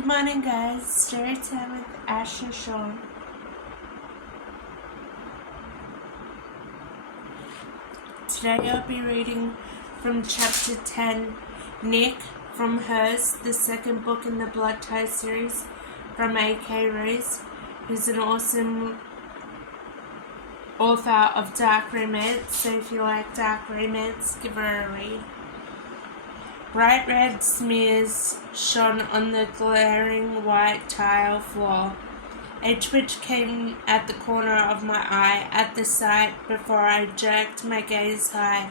Good morning, guys. Story time with Ash and Sean. Today I'll be reading from chapter 10, Nick from Hers, the second book in the Blood Tie series from A.K. Rose, who's an awesome author of dark romance, so if you like dark romance, give her a read. Bright red smears shone on the glaring white tile floor. A twitch came at the corner of my eye at the sight before I jerked my gaze high.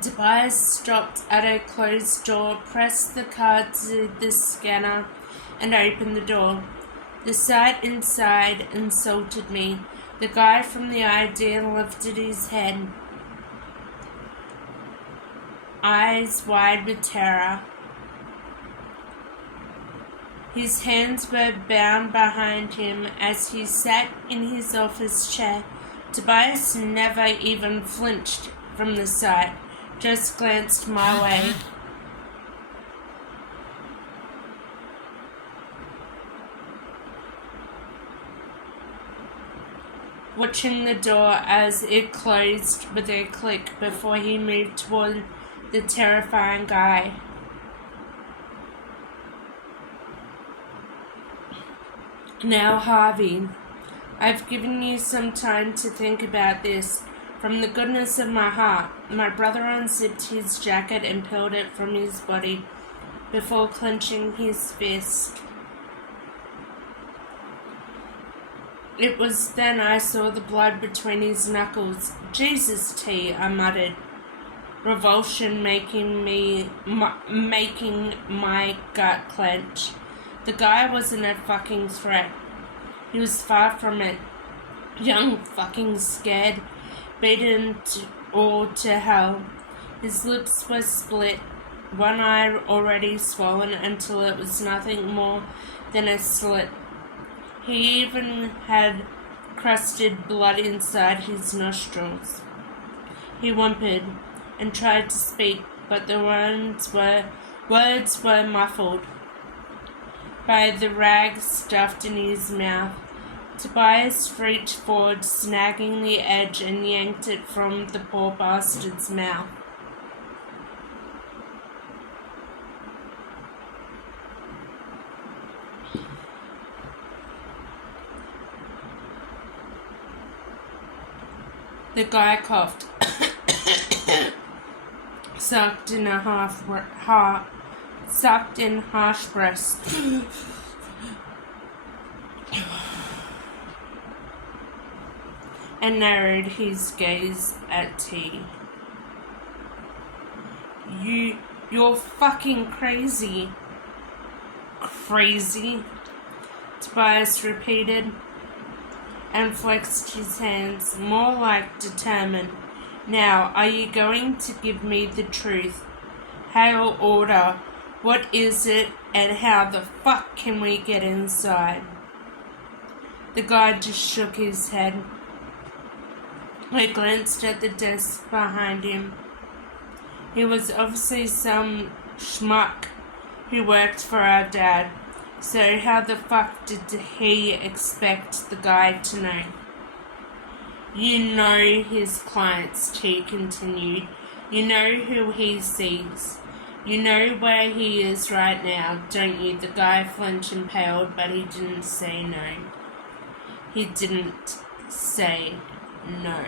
Tobias stopped at a closed door, pressed the card to the scanner, and opened the door. The sight inside insulted me. The guy from the idea lifted his head, eyes wide with terror. His hands were bound behind him as he sat in his office chair. Tobias never even flinched from the sight, just glanced my way. Watching the door as it closed with a click before he moved toward the terrifying guy. Now, Harvey, I've given you some time to think about this. From the goodness of my heart, my brother unzipped his jacket and peeled it from his body before clenching his fist. It was then I saw the blood between his knuckles. Jesus, T, I muttered, revulsion making my gut clench. The guy wasn't a fucking threat. He was far from it. Young, fucking scared, beaten to hell. His lips were split, one eye already swollen until it was nothing more than a slit. He even had crusted blood inside his nostrils. He whimpered and tried to speak, but the words were muffled by the rag stuffed in his mouth. Tobias reached forward, snagging the edge, and yanked it from the poor bastard's mouth. The guy coughed, sucked in harsh breaths, and narrowed his gaze at T. You're fucking crazy. Crazy? Tobias repeated, and flexed his hands, more like determined. Now, are you going to give me the truth? Hail order. What is it, and how the fuck can we get inside? The guy just shook his head. I glanced at the desk behind him. He was obviously some schmuck who worked for our dad. So how the fuck did he expect the guy to know? You know his clients, T continued. You know who he sees. You know where he is right now, don't you? The guy flinched and paled, but he didn't say no. He didn't say no.